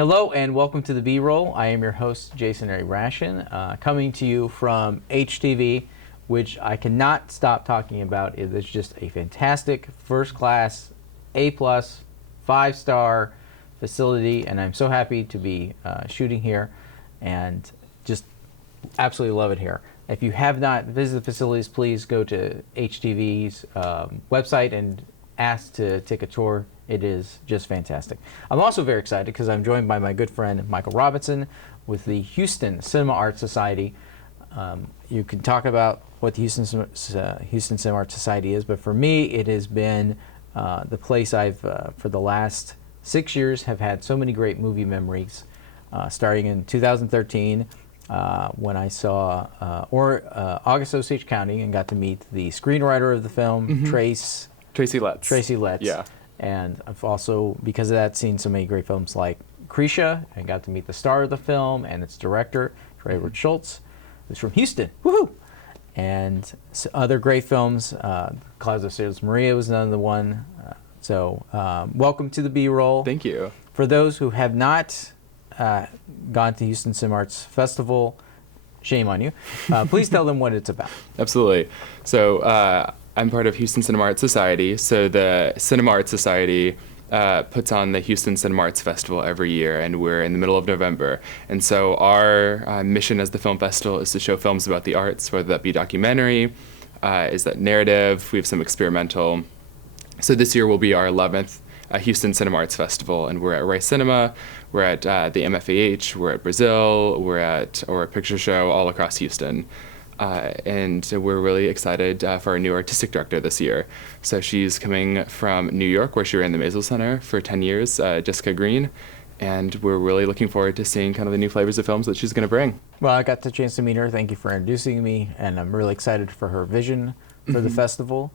Hello and welcome to the B-Roll. I am your host, Jason A. Raschen, coming to you from HTV, which I cannot stop talking about. It is just a fantastic, first-class, A-plus, 5-star facility, and I'm so happy to be shooting here and just absolutely love it here. If you have not visited the facilities, please go to HTV's website and ask to take a tour. It is just fantastic. I'm also very excited because I'm joined by my good friend Michael Robinson with the Houston Cinema Art Society. You can talk about what the Houston Cinema Art Society is, but for me it has been the place I've, for the last 6 years, have had so many great movie memories, starting in 2013 when I saw August Osage County and got to meet the screenwriter of the film, Tracy Letts. Yeah. And I've also, because of that, seen so many great films like Krisha, and got to meet the star of the film and its director, Edward Schultz, who's from Houston. Woohoo! And other great films. Clouds of Sales Maria was another one. Welcome to the B-Roll. Thank you. For those who have not gone to Houston Cinema Arts Festival, shame on you. Please tell them what it's about. Absolutely. So I'm part of Houston Cinema Arts Society. So the Cinema Arts Society puts on the Houston Cinema Arts Festival every year, and we're in the middle of November. And so our mission as the film festival is to show films about the arts, whether that be documentary, is that narrative, we have some experimental. So this year will be our 11th Houston Cinema Arts Festival, and we're at Rice Cinema, we're at the MFAH, we're at Brazil, we're at Aura Picture Show, all across Houston. And we're really excited for our new artistic director this year. So she's coming from New York, where she ran the Maisel Center for 10 years, Jessica Green, and we're really looking forward to seeing kind of the new flavors of films that she's going to bring. Well, I got the chance to meet her. Thank you for introducing me, and I'm really excited for her vision for the festival.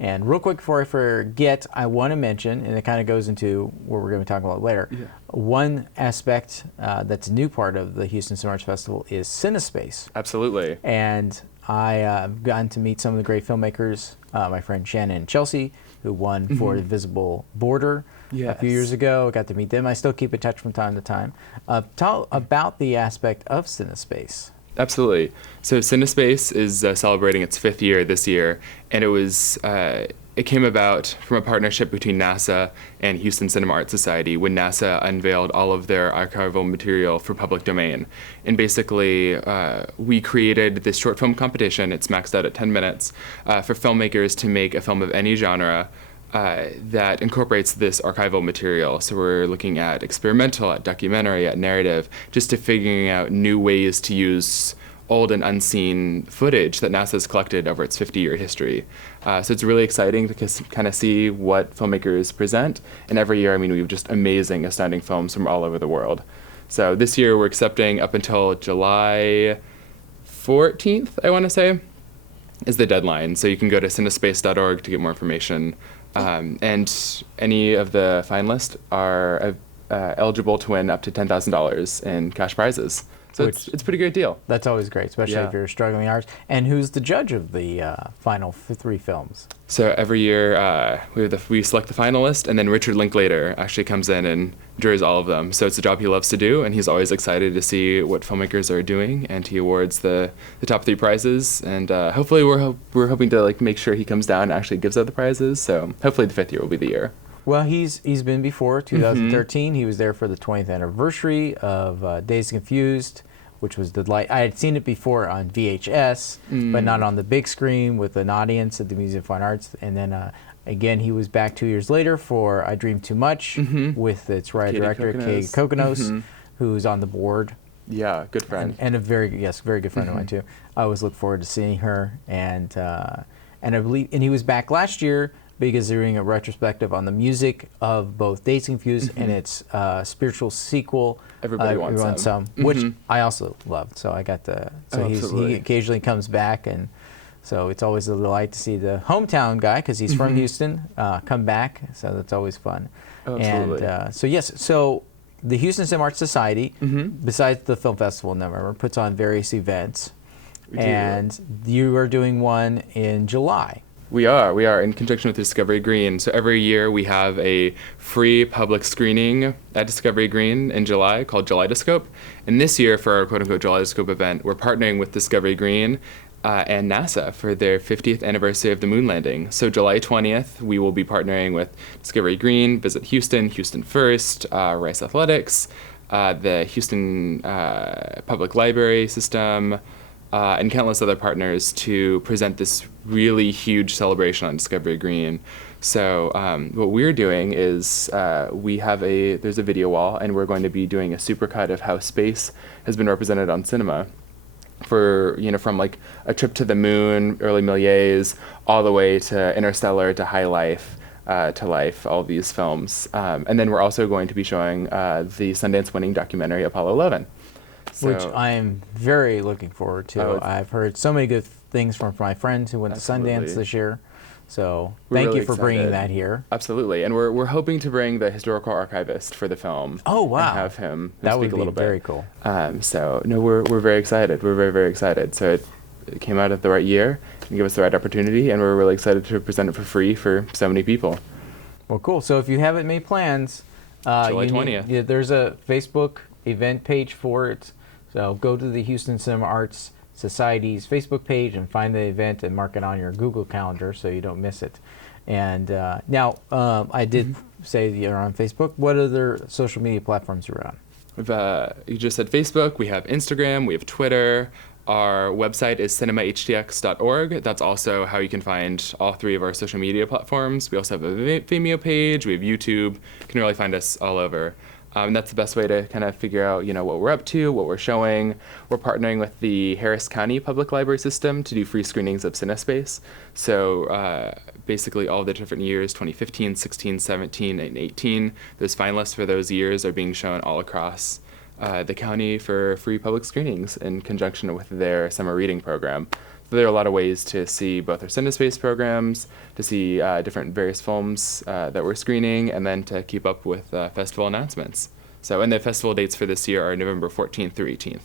And real quick before I forget, I want to mention, and it kind of goes into what we're going to be talking about later, one aspect that's a new part of the Houston Cinema Arts Festival is CineSpace. Absolutely. And I've gotten to meet some of the great filmmakers, my friend Shannon and Chelsea, who won for The Invisible Border a few years ago. I got to meet them. I still keep in touch from time to time. Tell about the aspect of CineSpace. Absolutely. So CineSpace is celebrating its 5th year this year, and it came about from a partnership between NASA and Houston Cinema Arts Society when NASA unveiled all of their archival material for public domain. And basically, we created this short film competition. It's maxed out at 10 minutes for filmmakers to make a film of any genre that incorporates this archival material. So we're looking at experimental, at documentary, at narrative, just to figuring out new ways to use old and unseen footage that NASA's collected over its 50-year history. So it's really exciting to kind of see what filmmakers present. And every year, we have just amazing, astounding films from all over the world. So this year, we're accepting up until July 14th, I want to say, is the deadline. So you can go to cinespace.org to get more information. And any of the finalists are eligible to win up to $10,000 in cash prizes. So it's a pretty great deal. That's always great, especially if you're struggling artists. And who's the judge of the final 3 films? So every year we select the finalist, and then Richard Linklater actually comes in and jurors all of them. So it's a job he loves to do, and he's always excited to see what filmmakers are doing, and he awards the top 3 prizes. And hopefully we're hoping to make sure he comes down and actually gives out the prizes. So hopefully the 5th year will be the year. Well, he's been before, 2013. He was there for the 20th anniversary of Dazed and Confused, which was delight. I had seen it before on VHS, but not on the big screen with an audience at the Museum of Fine Arts. And then again, he was back 2 years later for I Dream Too Much with its writer-director, Katie Kokonos, who's on the board. Yeah, good friend. And a very good friend of mine too. I always look forward to seeing her. And I believe, and he was back last year because they're doing a retrospective on the music of both Dazed and Confused and its spiritual sequel, Everybody Wants Some, which I also loved. So I got the, he occasionally comes back, and so it's always a delight to see the hometown guy, because he's from Houston, come back. So that's always fun. Absolutely. And so the Houston Cinema Arts Society, besides the film festival in November, puts on various events. And you are doing one in July. We are in conjunction with Discovery Green. So every year we have a free public screening at Discovery Green in July called Jaleidoscope. And this year for our quote-unquote Jaleidoscope event, we're partnering with Discovery Green and NASA for their 50th anniversary of the moon landing. So July 20th, we will be partnering with Discovery Green, Visit Houston, Houston First, Rice Athletics, the Houston Public Library System, and countless other partners to present this really huge celebration on Discovery Green. So what we're doing is there's a video wall, and we're going to be doing a supercut of how space has been represented on cinema for, from like A Trip to the Moon, early Méliès, all the way to Interstellar, to High Life, to Life, all these films. And then we're also going to be showing the Sundance-winning documentary Apollo 11. Which I am very looking forward to. I've heard so many good things from my friends who went to Sundance this year. So thank you for bringing that here. Absolutely. And we're hoping to bring the historical archivist for the film. Oh, wow. And have him speak a little bit. Very cool. So no, we're very excited. We're very, very excited. So it came out at the right year and gave us the right opportunity, and we're really excited to present it for free for so many people. Well, cool. So if you haven't made plans, July 20th. There's a Facebook event page for it. So go to the Houston Cinema Arts Society's Facebook page and find the event and mark it on your Google Calendar so you don't miss it. And now, I did say you're on Facebook. What other social media platforms are you on? You just said Facebook. We have Instagram. We have Twitter. Our website is cinemahtx.org. That's also how you can find all three of our social media platforms. We also have a Vimeo page. We have YouTube. You can really find us all over. And that's the best way to kind of figure out, what we're up to, what we're showing. We're partnering with the Harris County Public Library System to do free screenings of CineSpace. So basically all the different years, 2015, 16, 17, and 18, those finalists for those years are being shown all across the county for free public screenings in conjunction with their summer reading program. So there are a lot of ways to see both our CineSpace programs, to see different various films that we're screening, and then to keep up with festival announcements. So, and the festival dates for this year are November 14th through 18th.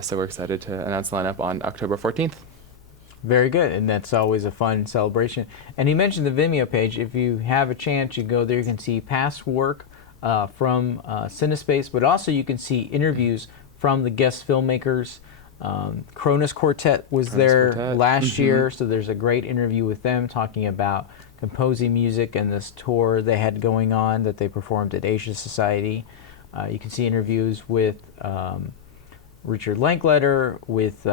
So we're excited to announce the lineup on October 14th. Very good, and that's always a fun celebration. And he mentioned the Vimeo page. If you have a chance, you go there, you can see past work from CineSpace, but also you can see interviews from the guest filmmakers. Kronos Quartet was there last year, so there's a great interview with them talking about composing music and this tour they had going on that they performed at Asia Society. You can see interviews with Richard Lankletter, with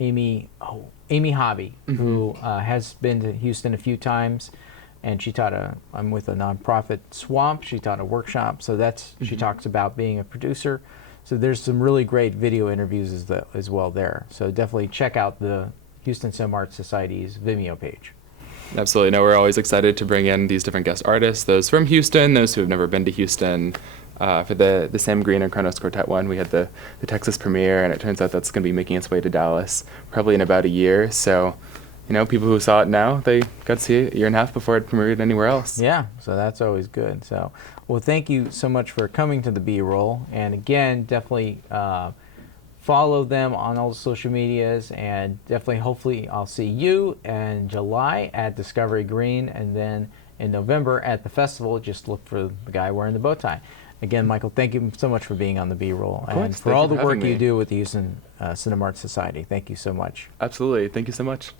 Amy Hobby, who has been to Houston a few times, and she taught I'm with a nonprofit, Swamp. She taught a workshop, so that's she talks about being a producer. So there's some really great video interviews as well there. So definitely check out the Houston Cinema Arts Society's Vimeo page. Absolutely. No, we're always excited to bring in these different guest artists, those from Houston, those who have never been to Houston. For the Sam Green and Kronos Quartet one, we had the Texas premiere, and it turns out that's going to be making its way to Dallas probably in about a year. So, people who saw it now, they got to see it a year and a half before it premiered anywhere else. Yeah, so that's always good. So, well, thank you so much for coming to the B-Roll. And again, definitely follow them on all the social medias, and definitely, hopefully, I'll see you in July at Discovery Green, and then in November at the festival. Just look for the guy wearing the bow tie. Again, Michael, thank you so much for being on the B-Roll and for all the work you do with the Houston Cinema Arts Society. Thank you so much. Absolutely. Thank you so much.